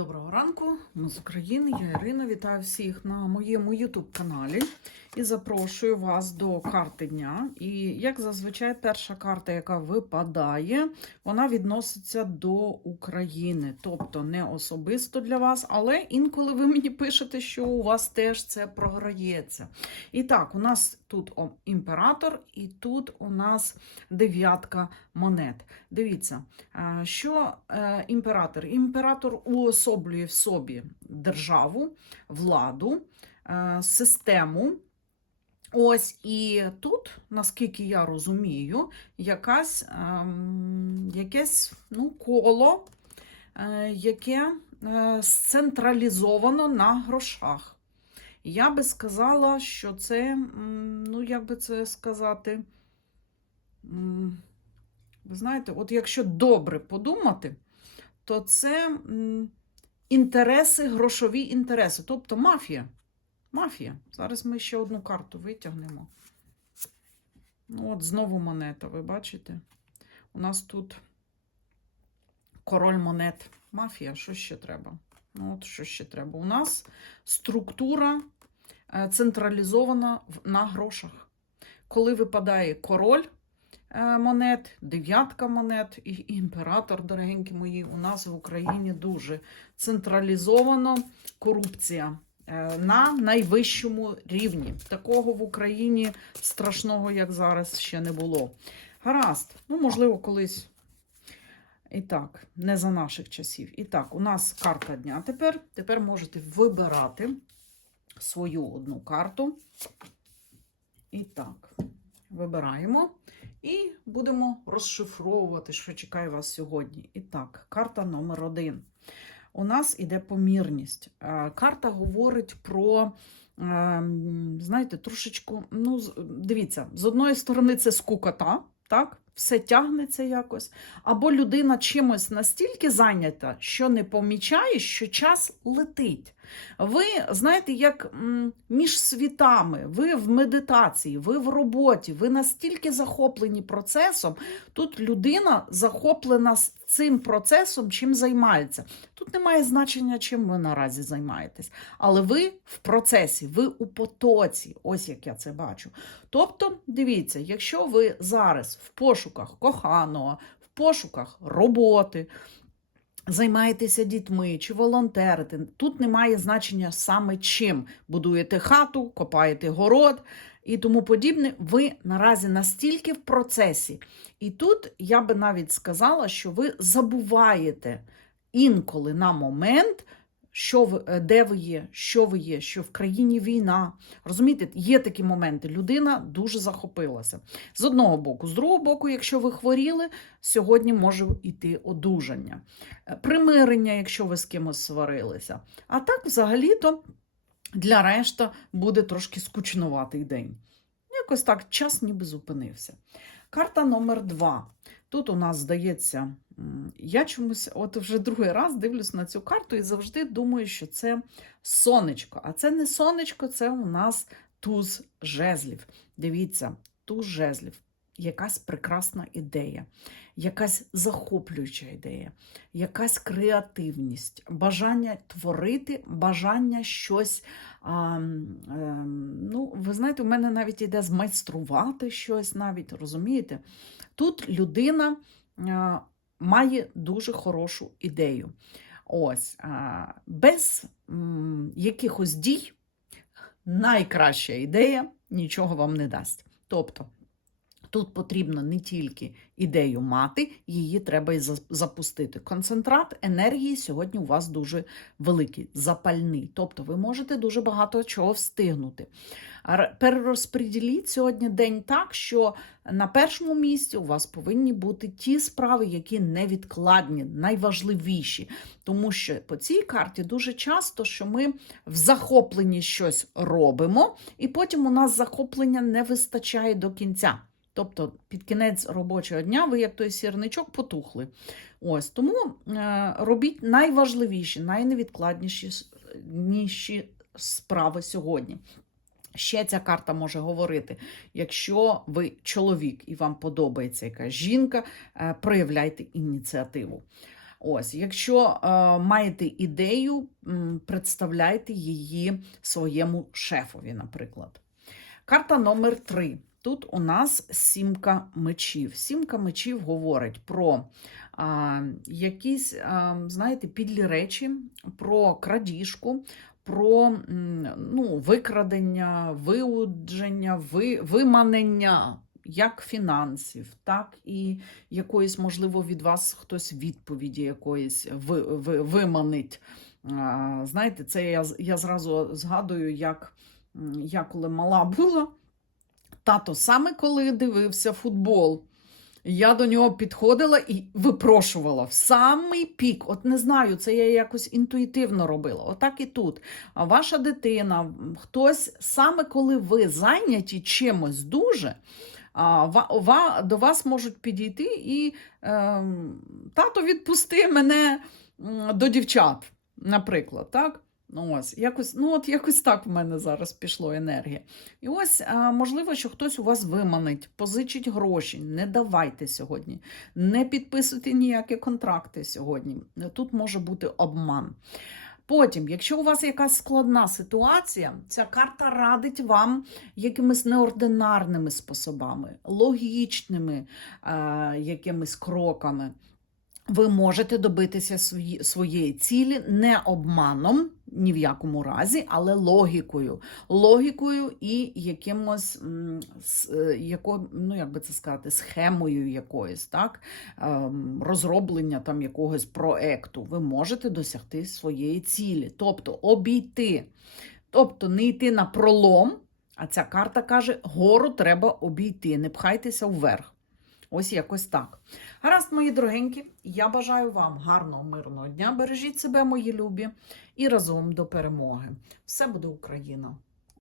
Доброго ранку, ми з України. Я Ірина. Вітаю всіх на моєму YouTube каналі і запрошую вас до карти дня. І як зазвичай, перша карта, яка випадає, вона відноситься до України, тобто не особисто для вас, але інколи ви мені пишете, що у вас теж це програється. І так, у нас тут імператор, і тут у нас дев'ятка монет. Дивіться, е, що е, імператор? Імператор уособлює в собі державу, владу, е, систему. Ось і тут, наскільки я розумію, якась, ем, якесь ну, коло, е, яке е, сцентралізовано на грошах. Я би сказала, що це, ну, як би це сказати, ви знаєте, от якщо добре подумати, то це інтереси, грошові інтереси, тобто мафія. Мафія. Зараз ми ще одну карту витягнемо. Ну, от знову монета, ви бачите? У нас тут король монет. Мафія, що ще треба? Ну, от що ще треба? У нас структура е, централізована на грошах. Коли випадає король е, монет, дев'ятка монет і імператор, дорогенькі мої, у нас в Україні дуже централізовано корупція на найвищому рівні. Такого в Україні страшного, як зараз, ще не було. Гаразд, ну, можливо, колись. І так, не за наших часів. І так, у нас карта дня тепер. Тепер можете вибирати свою одну карту. І так, вибираємо. І будемо розшифровувати, що чекає вас сьогодні. І так, карта номер один. У нас іде помірність. Е, Карта говорить про, е, знаєте, трошечку, ну, дивіться, з одної сторони, це скукота, так? Все тягнеться якось. Або людина чимось настільки зайнята, що не помічає, що час летить. Ви знаєте, як між світами, ви в медитації, ви в роботі, ви настільки захоплені процесом. Тут людина захоплена цим процесом, чим займається. Тут немає значення, чим ви наразі займаєтесь. Але ви в процесі, ви у потоці. Ось як я це бачу. Тобто, дивіться, якщо ви зараз в пошуках коханого, в пошуках роботи, займаєтеся дітьми чи волонтерите, тут немає значення саме чим. Будуєте хату, копаєте город і тому подібне. Ви наразі настільки в процесі. І тут я би навіть сказала, що ви забуваєте інколи на момент. Що ви, е, де ви є, що ви є, що в країні війна. Розумієте, є такі моменти. Людина дуже захопилася. З одного боку, з другого боку, якщо ви хворіли, сьогодні може йти одужання, Е, примирення, якщо ви з кимось сварилися. А так, взагалі-то, для решта буде трошки скучнуватий день. Якось так час ніби зупинився. Карта номер два. Тут у нас здається, я чомусь, от вже другий раз дивлюсь на цю карту і завжди думаю, що це сонечко. А це не сонечко, це у нас туз жезлів. Дивіться, туз жезлів. Якась прекрасна ідея, якась захоплююча ідея, якась креативність, бажання творити, бажання щось. А, ем, ну, ви знаєте, у мене навіть іде змайструвати щось, навіть розумієте? Тут людина а, має дуже хорошу ідею. Ось, без якихось дій найкраща ідея нічого вам не дасть. Тобто, Тут потрібно не тільки ідею мати, її треба і запустити. Концентрат енергії сьогодні у вас дуже великий, запальний. Тобто ви можете дуже багато чого встигнути. Перерозподіліть сьогодні день так, що на першому місці у вас повинні бути ті справи, які невідкладні, найважливіші. Тому що по цій карті дуже часто, що ми в захопленні щось робимо, і потім у нас захоплення не вистачає до кінця. Тобто під кінець робочого дня ви, як той сірничок, потухли. Ось тому е, робіть найважливіші, найневідкладніші справи сьогодні. Ще ця карта може говорити: якщо ви чоловік і вам подобається якась жінка, е, проявляйте ініціативу. Ось, якщо е, маєте ідею, представляйте її своєму шефові, наприклад. Карта номер 3. Тут у нас сімка мечів. Сімка мечів говорить про а, якісь, а, знаєте, підлі речі, про крадіжку, про ну, викрадення, виудження, ви, виманення як фінансів, так і якоїсь, можливо, від вас хтось відповіді якоїсь ви, ви, виманить. Знаєте, це я, я зразу згадую, як я коли мала була, тато саме коли дивився футбол. Я до нього підходила і випрошувала в самий пік. От не знаю, це я якось інтуїтивно робила. Отак і тут. Ваша дитина, хтось саме коли ви зайняті чимось дуже, до вас можуть підійти і ем, тато відпусти мене до дівчат, наприклад. так? Ну, ось, якось, ну, от якось так в мене зараз пішло енергія. І ось, можливо, що хтось у вас виманить, позичить гроші. Не давайте сьогодні, не підписуйте ніякі контракти сьогодні. Тут може бути обман. Потім, якщо у вас якась складна ситуація, ця карта радить вам якимись неординарними способами, логічними е, якимись кроками. Ви можете добитися своєї цілі не обманом, ні в якому разі, але логікою. Логікою і якимось е, яко, ну, як би це сказати, схемою якоюсь, так? Ем, розроблення там якогось проекту. Ви можете досягти своєї цілі, тобто обійти, тобто не йти на пролом. А ця карта каже: гору треба обійти, не пхайтеся вверх. Ось якось так. Гаразд, мої дорогенькі, я бажаю вам гарного, мирного дня. Бережіть себе, мої любі, і разом до перемоги. Все буде Україна!